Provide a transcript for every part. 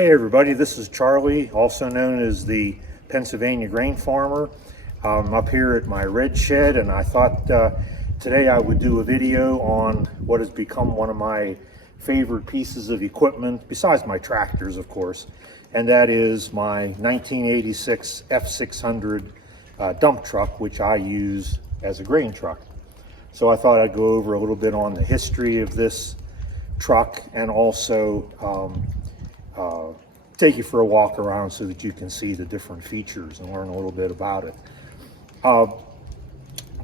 Hey everybody, this is Charlie, also known as the Pennsylvania Grain Farmer. I'm up here at my red shed, and I thought today I would do a video on what has become one of my favorite pieces of equipment, besides my tractors of course, and that is my 1986 F600 dump truck, which I use as a grain truck. So I thought I'd go over a little bit on the history of this truck, and also take you for a walk around so that you can see the different features and learn a little bit about it.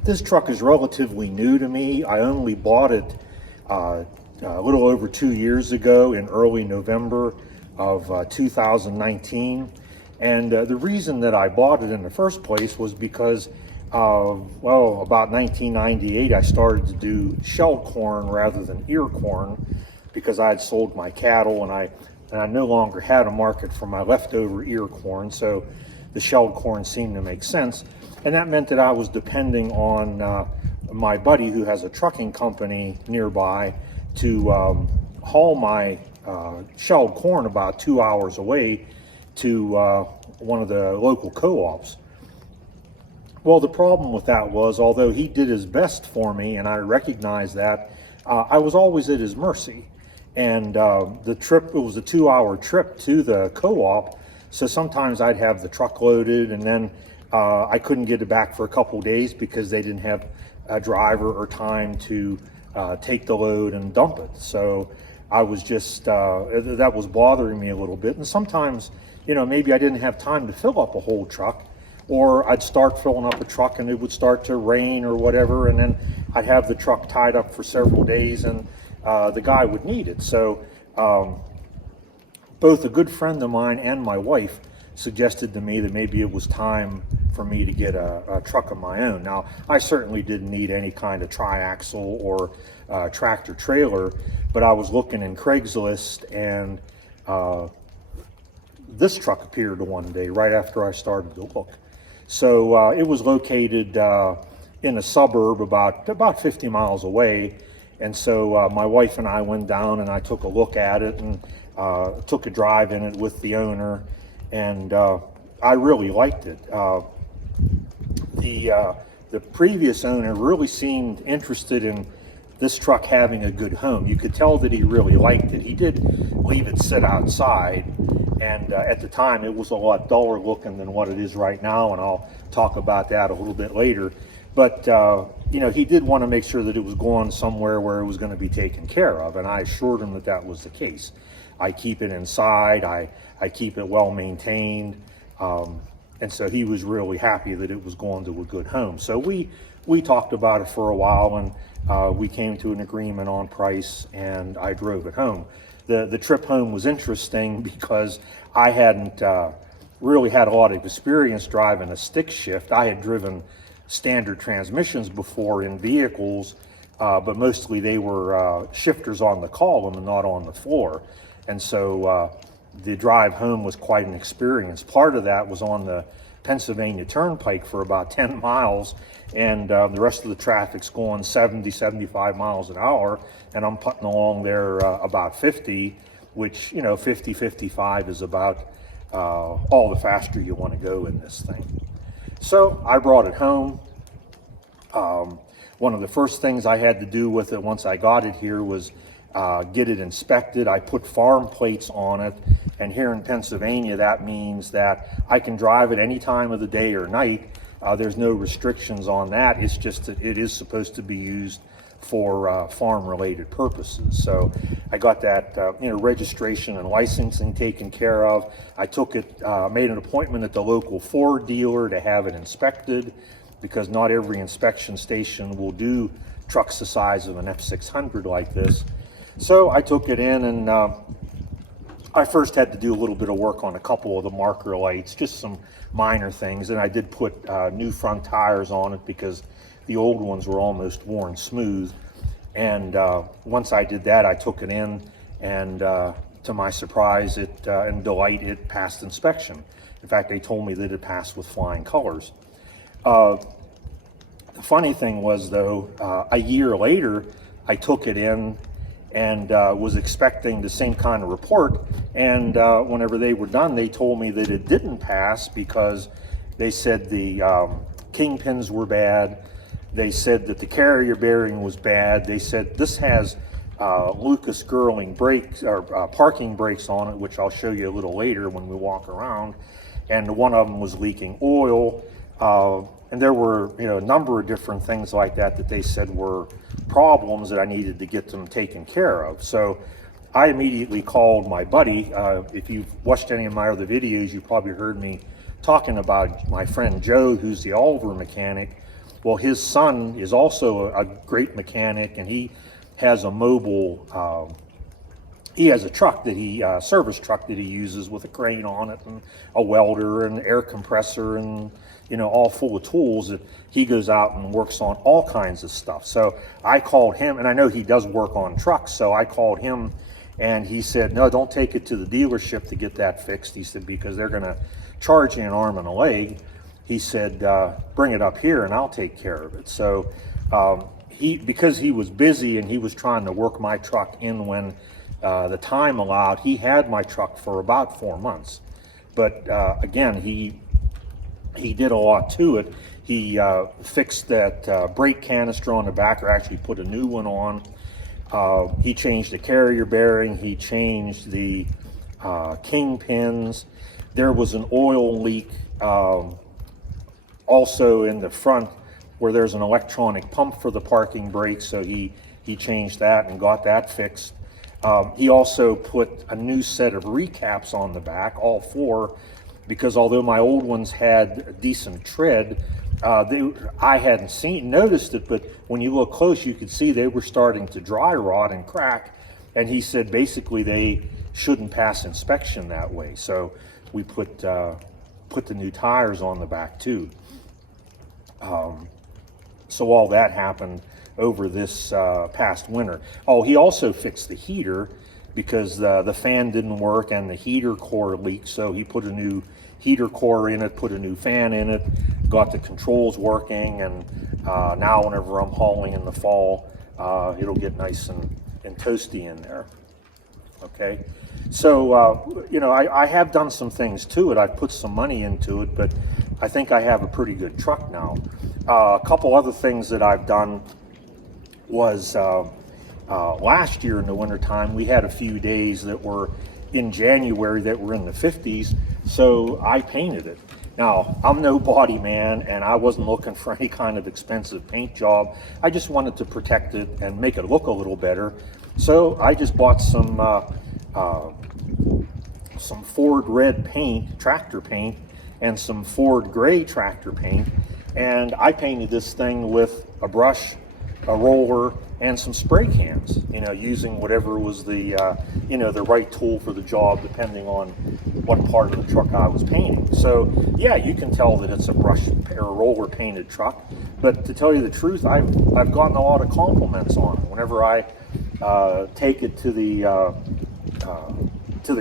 This truck is relatively new to me. I only bought it a little over 2 years ago in early November of 2019. And the reason that I bought it in the first place was because, well, about 1998, I started to do shelled corn rather than ear corn because I had sold my cattle, and I no longer had a market for my leftover ear corn, so the shelled corn seemed to make sense. And that meant that I was depending on my buddy, who has a trucking company nearby, to haul my shelled corn about 2 hours away to one of the local co-ops. Well, the problem with that was, although he did his best for me, and I recognized that, I was always at his mercy. And the trip, it was a 2-hour trip to the co-op, so sometimes I'd have the truck loaded, and then I couldn't get it back for a couple days because they didn't have a driver or time to take the load and dump it. So I was just, that was bothering me a little bit. And sometimes, you know, maybe I didn't have time to fill up a whole truck, or I'd start filling up a truck and it would start to rain or whatever, and then I'd have the truck tied up for several days, and the guy would need it. So both a good friend of mine and my wife suggested to me that maybe it was time for me to get a truck of my own. Now, I certainly didn't need any kind of triaxle or tractor trailer, but I was looking in Craigslist, and this truck appeared one day right after I started to look. So it was located in a suburb about 50 miles away. And so my wife and I went down, and I took a look at it, and took a drive in it with the owner, and I really liked it. The previous owner really seemed interested in this truck having a good home. You could tell that he really liked it. He did leave it sit outside, and at the time it was a lot duller looking than what it is right now, and I'll talk about that a little bit later. But you know, he did want to make sure that it was going somewhere where it was going to be taken care of, and I assured him that that was the case. I keep it inside, I keep it well maintained, and so he was really happy that it was going to a good home. So we talked about it for a while, and we came to an agreement on price, and I drove it home. The trip home was interesting because I hadn't really had a lot of experience driving a stick shift. I had driven standard transmissions before in vehicles, but mostly they were shifters on the column and not on the floor. And so the drive home was quite an experience. Part of that was on the Pennsylvania Turnpike for about 10 miles, and the rest of the traffic's going 70, 75 miles an hour, and I'm putting along there about 50, which, you know, 50, 55 is about all the faster you want to go in this thing. So I brought it home. One of the first things I had to do with it once I got it here was get it inspected. I put farm plates on it, and here in Pennsylvania that means that I can drive it any time of the day or night. There's no restrictions on that. It's just that it is supposed to be used for farm-related purposes. So I got that you know, registration and licensing taken care of. I took it, made an appointment at the local Ford dealer to have it inspected, because not every inspection station will do trucks the size of an F600 like this. So I took it in, and I first had to do a little bit of work on a couple of the marker lights, just some minor things, and I did put new front tires on it because the old ones were almost worn smooth. And once I did that, I took it in, and to my surprise and delight, it passed inspection. In fact, they told me that it passed with flying colors. The funny thing was, though, a year later, I took it in, and was expecting the same kind of report. And whenever they were done, they told me that it didn't pass because they said the kingpins were bad. They said that the carrier bearing was bad. They said this has Lucas Girling brakes or parking brakes on it, which I'll show you a little later when we walk around. And one of them was leaking oil. And there were, a number of different things like that that they said were problems that I needed to get them taken care of. So I immediately called my buddy. If you've watched any of my other videos, you probably heard me talking about my friend Joe, who's the Oliver mechanic. Well, his son is also a great mechanic, and he has a mobile, he has a truck that he, service truck that he uses with a crane on it and a welder and air compressor and, all full of tools that he goes out and works on all kinds of stuff. So I called him, and I know he does work on trucks, so I called him and he said, no, don't take it to the dealership to get that fixed. He said, because they're going to charge you an arm and a leg. He said, bring it up here and I'll take care of it. So because he was busy and he was trying to work my truck in when the time allowed, he had my truck for about 4 months. But again, he did a lot to it. He fixed that brake canister on the back, or actually put a new one on. He changed the carrier bearing. He changed the kingpins. There was an oil leak also in the front where there's an electronic pump for the parking brakes. So he changed that and got that fixed. He also put a new set of recaps on the back, all four, because although my old ones had a decent tread, I hadn't noticed it, but when you look close, you could see they were starting to dry rot and crack. And he said basically they shouldn't pass inspection that way. So we put the new tires on the back too. So all that happened over this past winter. Oh, he also fixed the heater because the fan didn't work and the heater core leaked. So he put a new heater core in it, put a new fan in it, got the controls working, and now whenever I'm hauling in the fall, it'll get nice and toasty in there. Okay, so I have done some things to it. I've put some money into it, but I think I have a pretty good truck now. A couple other things that I've done was last year in the wintertime, we had a few days that were in January that were in the 50s, so I painted it. Now, I'm no body man, and I wasn't looking for any kind of expensive paint job. I just wanted to protect it and make it look a little better. So I just bought some Ford red paint, tractor paint, and some Ford gray tractor paint, and I painted this thing with a brush, a roller, and some spray cans, using whatever was the the right tool for the job, depending on what part of the truck I was painting. So yeah, you can tell that it's a brush or roller painted truck, but to tell you the truth, I've gotten a lot of compliments on it. Whenever I take it to the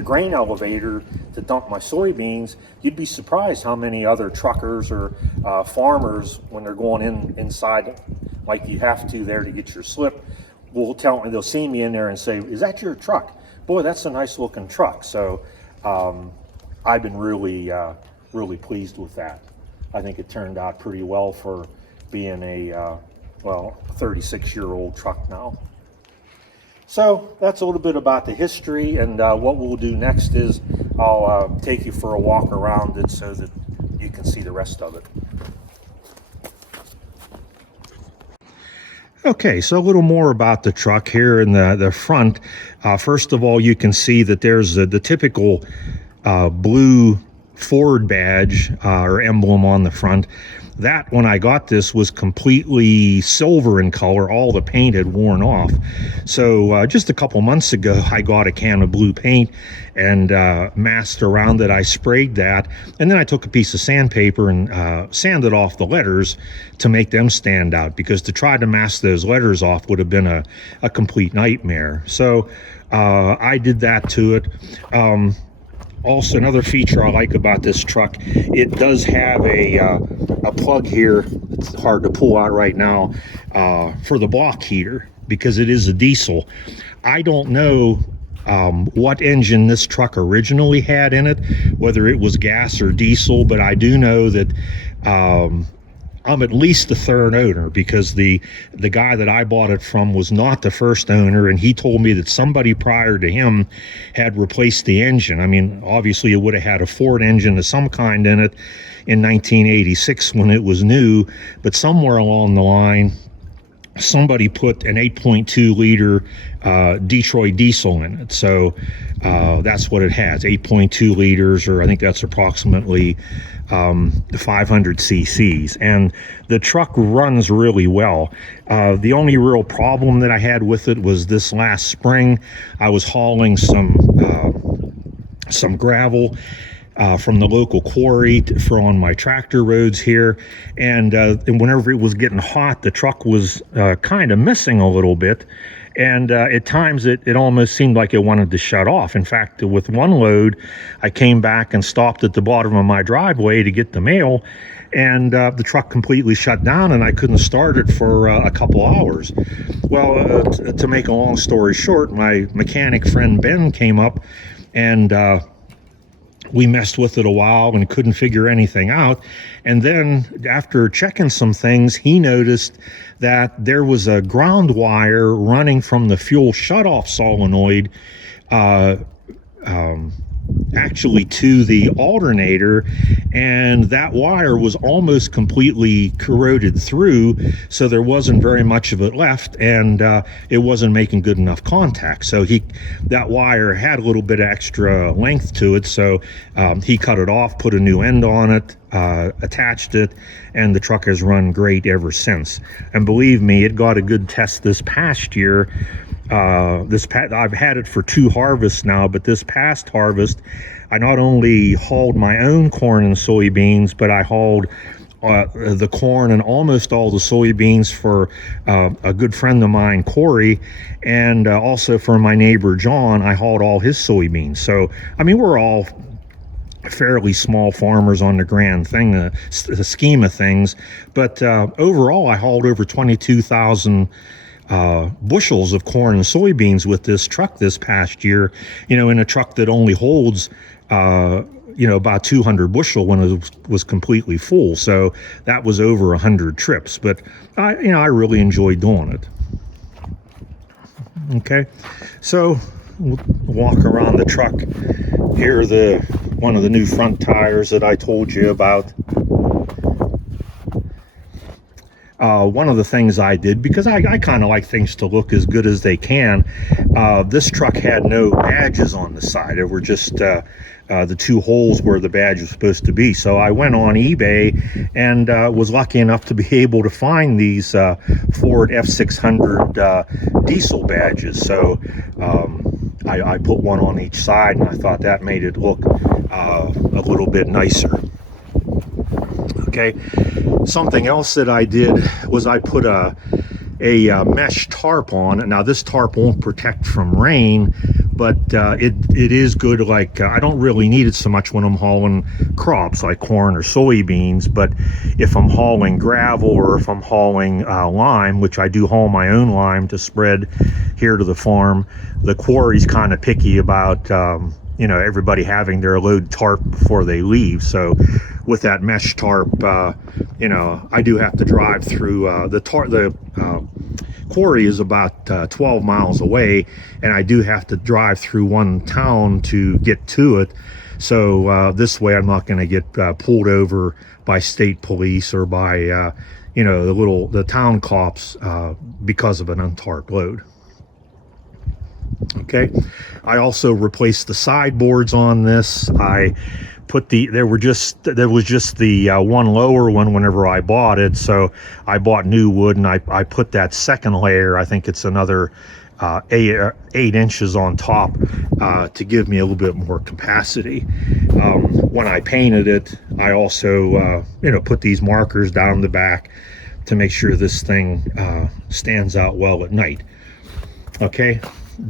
grain elevator to dump my soybeans, you'd be surprised how many other truckers or farmers, when they're going inside, like you have to there to get your slip, will tell me, they'll see me in there and say, "Is that your truck? Boy, that's a nice looking truck." So I've been really pleased with that. I think it turned out pretty well for being a 36-year-old truck now. So that's a little bit about the history, and what we'll do next is I'll take you for a walk around it so that you can see the rest of it. Okay, so a little more about the truck here in the front. First of all, you can see that there's the typical blue Ford badge or emblem on the front. That, when I got this, was completely silver in color. All the paint had worn off. So just a couple months ago, I got a can of blue paint and masked around it. I sprayed that, and then I took a piece of sandpaper and sanded off the letters to make them stand out, because to try to mask those letters off would have been a complete nightmare. So I did that to it. Also, another feature I like about this truck, it does have a plug here. It's hard to pull out right now, for the block heater, because it is a diesel. I don't know what engine this truck originally had in it, whether it was gas or diesel, but I do know that I'm at least the third owner, because the guy that I bought it from was not the first owner, and he told me that somebody prior to him had replaced the engine. I mean, obviously it would have had a Ford engine of some kind in it in 1986 when it was new, but somewhere along the line somebody put an 8.2 liter Detroit diesel in it. So that's what it has, 8.2 liters, or I think that's approximately 500 cc's. And the truck runs really well. The only real problem that I had with it was this last spring. I was hauling some gravel from the local quarry for on my tractor roads here, and whenever it was getting hot, the truck was kind of missing a little bit, and at times it almost seemed like it wanted to shut off. In fact, with one load, I came back and stopped at the bottom of my driveway to get the mail, and the truck completely shut down, and I couldn't start it for a couple hours. Well, to make a long story short, my mechanic friend Ben came up, and we messed with it a while and couldn't figure anything out. And then after checking some things, he noticed that there was a ground wire running from the fuel shutoff solenoid actually to the alternator, and that wire was almost completely corroded through, so there wasn't very much of it left, and it wasn't making good enough contact. So that wire had a little bit of extra length to it, so he cut it off, put a new end on it, attached it, and the truck has run great ever since. And believe me, it got a good test this past year. I've had it for 2 harvests now, but this past harvest, I not only hauled my own corn and soybeans, but I hauled the corn and almost all the soybeans for a good friend of mine, Corey, and also for my neighbor, John. I hauled all his soybeans. So, I mean, we're all fairly small farmers on the grand thing, the scheme of things, but overall, I hauled over 22,000 bushels of corn and soybeans with this truck this past year, in a truck that only holds about 200 bushel when it was completely full. So that was over 100 trips, but I really enjoyed doing it. Okay, so we'll walk around the truck. Here are one of the new front tires that I told you about. One of the things I did, because I kind of like things to look as good as they can, this truck had no badges on the side. There were just the 2 holes where the badge was supposed to be. So I went on eBay and was lucky enough to be able to find these Ford F600 diesel badges. So I put one on each side, and I thought that made it look a little bit nicer. Okay, something else that I did was I put a mesh tarp on. Now, this tarp won't protect from rain, but it is good. Like, I don't really need it so much when I'm hauling crops like corn or soybeans, but if I'm hauling gravel or if I'm hauling lime, which I do haul my own lime to spread here to the farm, the quarry's kind of picky about everybody having their load tarp before they leave. So with that mesh tarp, I do have to drive through the quarry is about 12 miles away, and I do have to drive through one town to get to it. So this way I'm not going to get pulled over by state police or by the town cops because of an untarped load. Okay, I also replaced the sideboards on this. I put there was just the one lower one whenever I bought it, so I bought new wood, and I put that second layer. I think it's another 8 inches on top to give me a little bit more capacity. When I painted it, I also put these markers down the back to make sure this thing stands out well at night. Okay,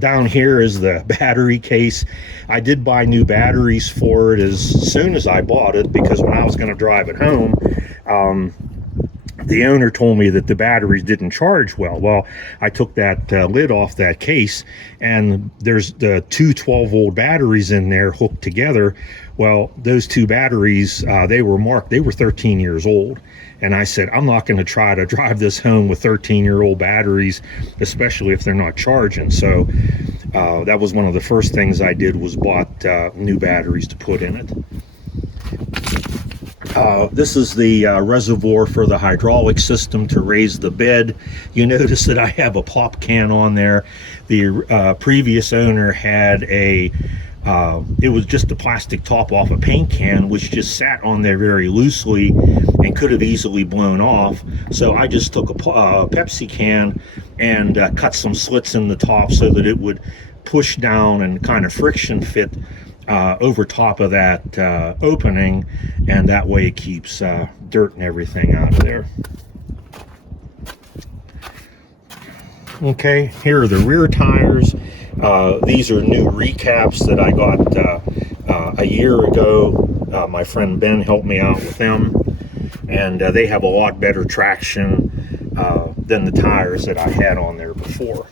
down here is the battery case. I did buy new batteries for it as soon as I bought it, because when I was going to drive it home, the owner told me that the batteries didn't charge well. Well, I took that lid off that case, and there's the two 12-volt batteries in there hooked together. Well, those two batteries, they were marked, they were 13 years old. And I said, I'm not going to try to drive this home with 13-year-old batteries, especially if they're not charging. So that was one of the first things I did, was bought new batteries to put in it. This is the reservoir for the hydraulic system to raise the bed. You notice that I have a pop can on there. The previous owner had a, it was just a plastic top off a paint can, which just sat on there very loosely and could have easily blown off. So I just took a Pepsi can and cut some slits in the top so that it would push down and kind of friction fit over top of that opening, and that way it keeps dirt and everything out of there. Okay, here are the rear tires. These are new recaps that I got a year ago. My friend Ben helped me out with them, and they have a lot better traction than the tires that I had on there before.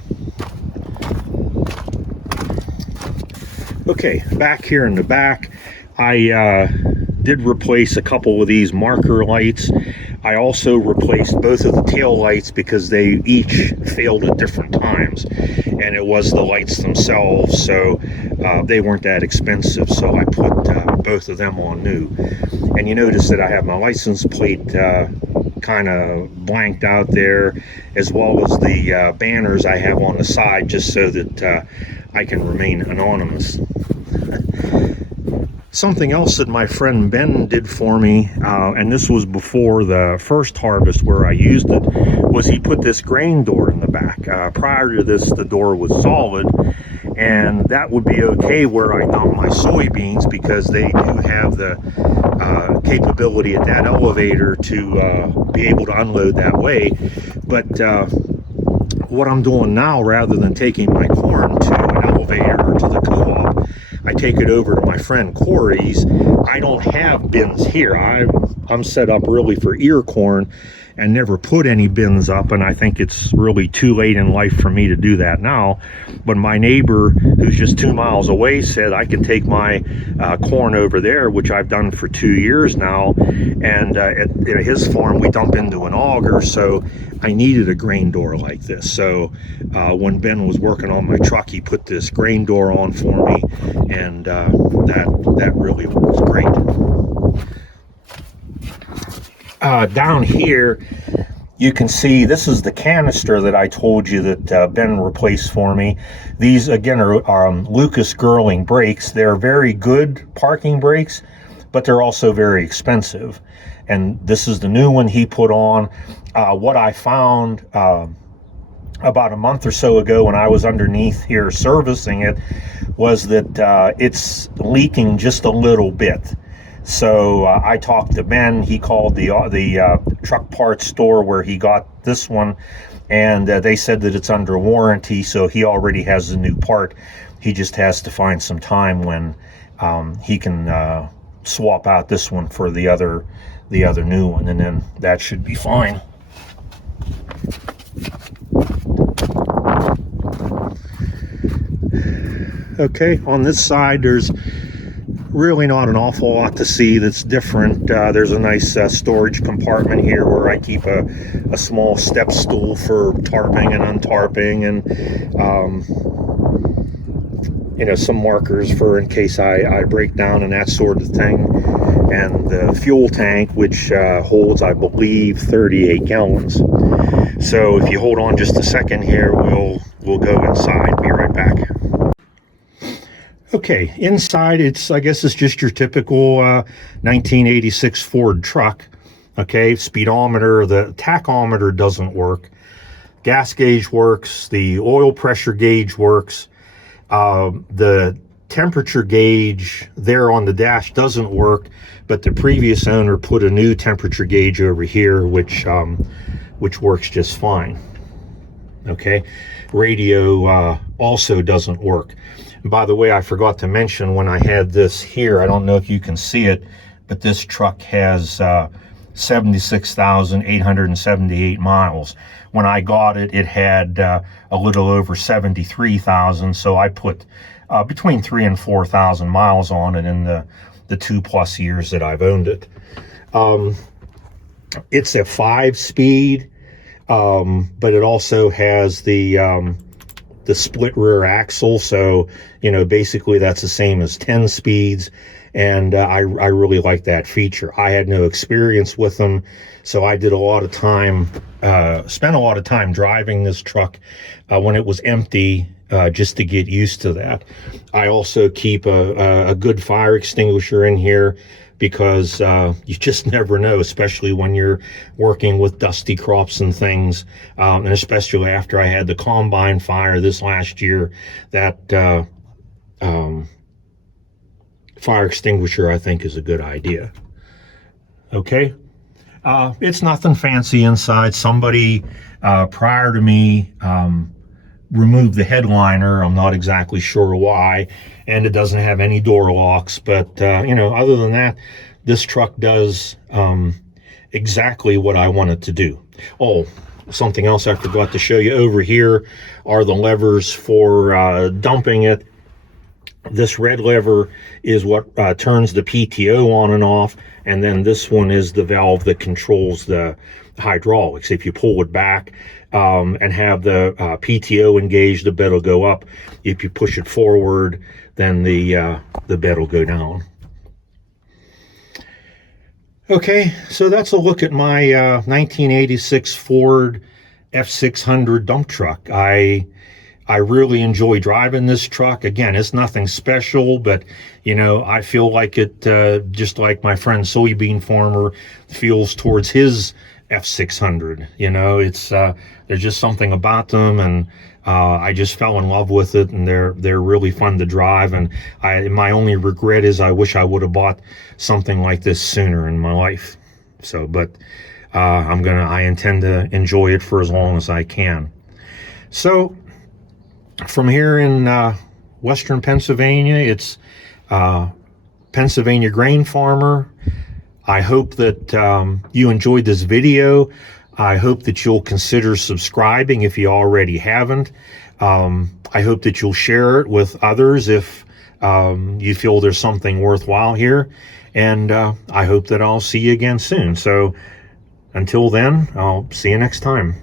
Okay, back here in the back, I did replace a couple of these marker lights. I also replaced both of the tail lights because they each failed at different times, and it was the lights themselves, so they weren't that expensive, so I put both of them on new. And you notice that I have my license plate kind of blanked out there, as well as the banners I have on the side, just so that I can remain anonymous. Something else that my friend Ben did for me, and this was before the first harvest where I used it, was he put this grain door in the back. Prior to this, the door was solid, and that would be okay where I dump my soybeans, because they do have the capability at that elevator to be able to unload that way. But what I'm doing now, rather than taking my corn to an elevator or to the co-op, I take it over to my friend Corey's. I don't have bins here. I'm set up really for ear corn and never put any bins up, and I think it's really too late in life for me to do that now. But my neighbor, who's just 2 miles away, said I can take my corn over there, which I've done for 2 years now, and at his farm we dump into an auger, so I needed a grain door like this. So when Ben was working on my truck, he put this grain door on for me, and that really works great. Down here, you can see this is the canister that I told you that Ben replaced for me. These, again, are Lucas Girling brakes. They're very good parking brakes, but they're also very expensive. And this is the new one he put on. What I found about a month or so ago when I was underneath here servicing it was that it's leaking just a little bit. So I talked to Ben. He called the truck parts store where he got this one, and they said that it's under warranty, so he already has a new part. He just has to find some time when he can swap out this one for the other new one, and then that should be fine. Okay, on this side there's really not an awful lot to see that's different. There's a nice storage compartment here where I keep a small step stool for tarping and untarping, and some markers for in case I break down and that sort of thing. And the fuel tank, which holds, I believe, 38 gallons. So if you hold on just a second here, we'll go inside. Be right back. Okay, inside I guess it's just your typical 1986 Ford truck. Okay, speedometer, the tachometer doesn't work. Gas gauge works, the oil pressure gauge works. The temperature gauge there on the dash doesn't work, but the previous owner put a new temperature gauge over here, which works just fine. Okay, radio also doesn't work. And by the way, I forgot to mention when I had this here, I don't know if you can see it, but this truck has 76,878 miles. When I got it, it had a little over 73,000, so I put between 3,000 and 4,000 miles on it in the 2+ years that I've owned it. It's a 5-speed, but it also has the split rear axle, so basically that's the same as 10 speeds, and I really like that feature. I had no experience with them, so I did a lot of time, spent a lot of time driving this truck when it was empty, just to get used to that. I also keep a good fire extinguisher in here, because you just never know, especially when you're working with dusty crops and things, and especially after I had the combine fire this last year. That fire extinguisher, I think, is a good idea. Okay, it's nothing fancy inside. Somebody prior to me removed the headliner. I'm not exactly sure why, and it doesn't have any door locks, but other than that, this truck does exactly what I want it to do. Oh, something else I forgot to show you. Over here are the levers for dumping it. This red lever is what turns the PTO on and off, and then this one is the valve that controls the hydraulics. If you pull it back and have the PTO engaged, the bed will go up. If you push it forward, then the bed will go down. Okay, so that's a look at my 1986 Ford F600 dump truck. I really enjoy driving this truck. Again, it's nothing special, but I feel like it, just like my friend Soybean Farmer feels towards his F600. It's there's just something about them, and I just fell in love with it, and they're really fun to drive. And my only regret is I wish I would have bought something like this sooner in my life. So, but I intend to enjoy it for as long as I can. So, from here in western Pennsylvania, it's Pennsylvania Grain Farmer. I hope that you enjoyed this video. I hope that you'll consider subscribing if you already haven't. I hope that you'll share it with others if you feel there's something worthwhile here. And I hope that I'll see you again soon. So until then, I'll see you next time.